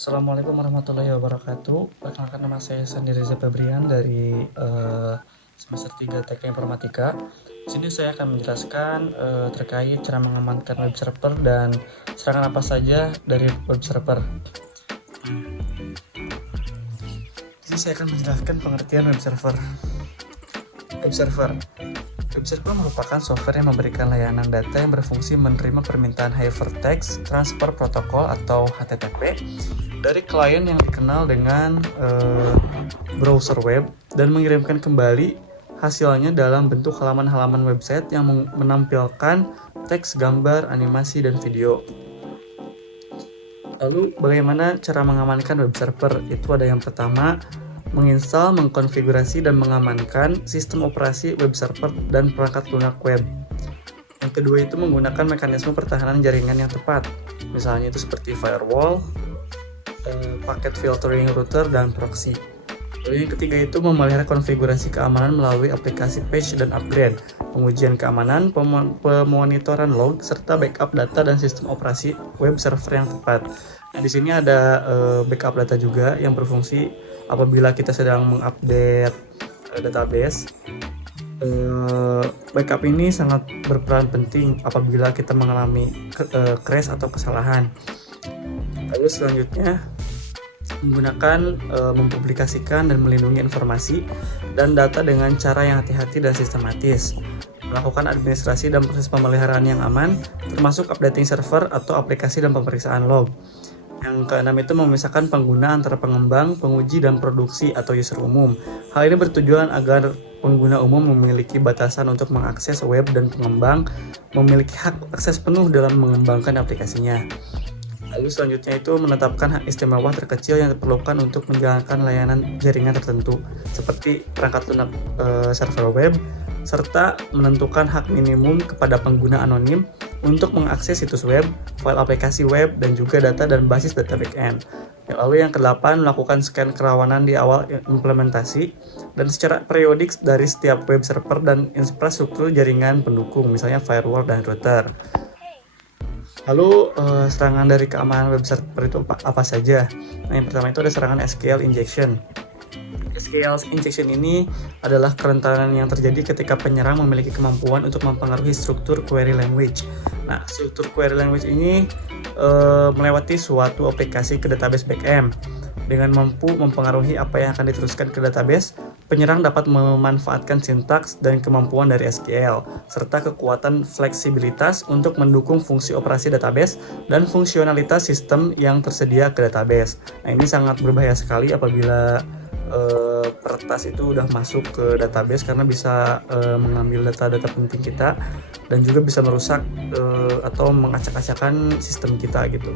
Assalamualaikum warahmatullahi wabarakatuh. Perkenalkan, nama saya Sandi Reza Febrian dari semester 3 Teknik Informatika. Di sini saya akan menjelaskan terkait cara mengamankan web server dan serangan apa saja dari web server. Di sini saya akan menjelaskan pengertian web server. Web server merupakan software yang memberikan layanan data yang berfungsi menerima permintaan Hypertext Transfer Protocol atau HTTP dari klien yang dikenal dengan browser web dan mengirimkan kembali hasilnya dalam bentuk halaman-halaman website yang menampilkan teks, gambar, animasi, dan video. Lalu bagaimana cara mengamankan web server? Itu ada yang pertama, menginstal, mengkonfigurasi, dan mengamankan sistem operasi web server dan perangkat lunak web. Yang kedua itu menggunakan mekanisme pertahanan jaringan yang tepat, misalnya itu seperti firewall, packet filtering router, dan proxy. Lalu yang ketiga itu memelihara konfigurasi keamanan melalui aplikasi patch dan upgrade, pengujian keamanan, pemonitoran log, serta backup data dan sistem operasi web server yang tepat. Nah, di sini ada backup data juga yang berfungsi apabila kita sedang mengupdate database. Backup ini sangat berperan penting apabila kita mengalami crash atau kesalahan. Lalu selanjutnya menggunakan mempublikasikan dan melindungi informasi dan data dengan cara yang hati-hati dan sistematis, melakukan administrasi dan proses pemeliharaan yang aman, termasuk updating server atau aplikasi dan pemeriksaan log. Yang keenam itu memisahkan pengguna antara pengembang, penguji, dan produksi atau user umum. Hal ini bertujuan agar pengguna umum memiliki batasan untuk mengakses web dan pengembang memiliki hak akses penuh dalam mengembangkan aplikasinya. Lalu selanjutnya itu menetapkan hak istimewa terkecil yang diperlukan untuk menjalankan layanan jaringan tertentu, seperti perangkat lunak server web, serta menentukan hak minimum kepada pengguna anonim untuk mengakses situs web, file aplikasi web, dan juga data dan basis data backend. Lalu yang ke-8, melakukan scan kerawanan di awal implementasi dan secara periodik dari setiap web server dan infrastruktur jaringan pendukung, misalnya firewall dan router. Lalu serangan dari keamanan web server itu apa saja? Nah, yang pertama itu ada serangan SQL injection. SQL injection ini adalah kerentanan yang terjadi ketika penyerang memiliki kemampuan untuk mempengaruhi struktur query language. Nah, struktur query language ini melewati suatu aplikasi ke database backend. Dengan mampu mempengaruhi apa yang akan diteruskan ke database, penyerang dapat memanfaatkan sintaks dan kemampuan dari SQL, serta kekuatan fleksibilitas untuk mendukung fungsi operasi database dan fungsionalitas sistem yang tersedia ke database. Nah, ini sangat berbahaya sekali apabila peretas itu udah masuk ke database karena bisa mengambil data-data penting kita dan juga bisa merusak atau mengacak-acakan sistem kita gitu.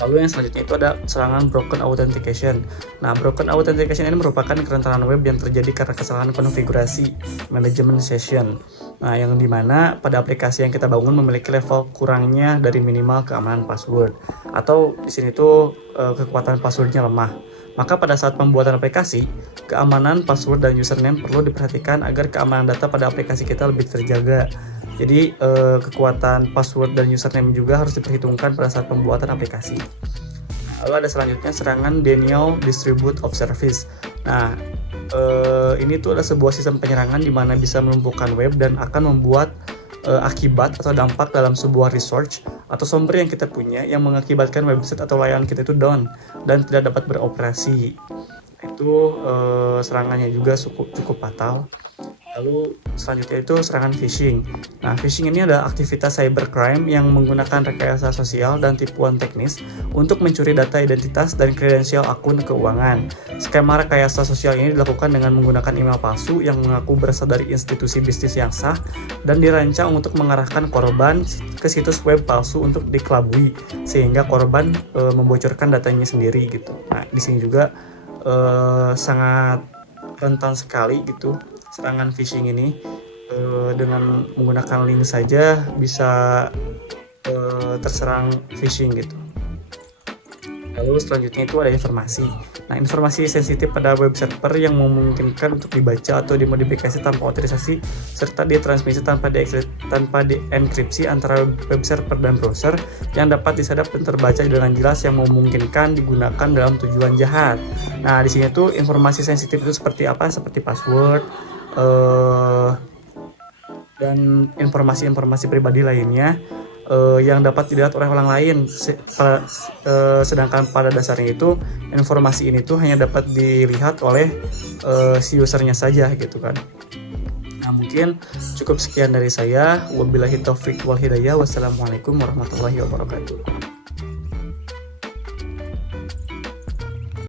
Lalu yang selanjutnya itu ada serangan broken authentication. Nah, broken authentication ini merupakan kerentanan web yang terjadi karena kesalahan konfigurasi management session. Nah, yang dimana pada aplikasi yang kita bangun memiliki level kurangnya dari minimal keamanan password, atau di sini tuh kekuatan passwordnya lemah. Maka pada saat pembuatan aplikasi, keamanan password dan username perlu diperhatikan agar keamanan data pada aplikasi kita lebih terjaga. Jadi kekuatan password dan username juga harus diperhitungkan pada saat pembuatan aplikasi. Lalu ada selanjutnya serangan denial distribute of service. Nah, ini tuh ada sebuah sistem penyerangan di mana bisa melumpuhkan web dan akan membuat akibat atau dampak dalam sebuah resource atau sumber yang kita punya yang mengakibatkan website atau layanan kita itu down dan tidak dapat beroperasi. Itu serangannya juga cukup fatal. Lalu selanjutnya itu serangan phishing. Nah, phishing ini adalah aktivitas cybercrime yang menggunakan rekayasa sosial dan tipuan teknis untuk mencuri data identitas dan kredensial akun keuangan. Skema rekayasa sosial ini dilakukan dengan menggunakan email palsu yang mengaku berasal dari institusi bisnis yang sah dan dirancang untuk mengarahkan korban ke situs web palsu untuk dikelabui sehingga korban membocorkan datanya sendiri gitu. Nah, di sini juga sangat rentan sekali gitu serangan phishing ini. Dengan menggunakan link saja bisa terserang phishing gitu. Lalu selanjutnya itu ada informasi. Nah, informasi sensitif pada web server yang memungkinkan untuk dibaca atau dimodifikasi tanpa otorisasi serta ditransmisi tanpa dienkripsi antara web server dan browser yang dapat disadap dan terbaca dengan jelas yang memungkinkan digunakan dalam tujuan jahat. Nah, di sini tuh informasi sensitif itu seperti apa? Seperti password dan informasi-informasi pribadi lainnya yang dapat dilihat oleh orang lain. Sedangkan pada dasarnya itu informasi ini tuh hanya dapat dilihat oleh si usernya saja gitu kan. Nah, mungkin cukup sekian dari saya. Wabillahi taufiq wal hidayah. Wassalamualaikum warahmatullahi wabarakatuh.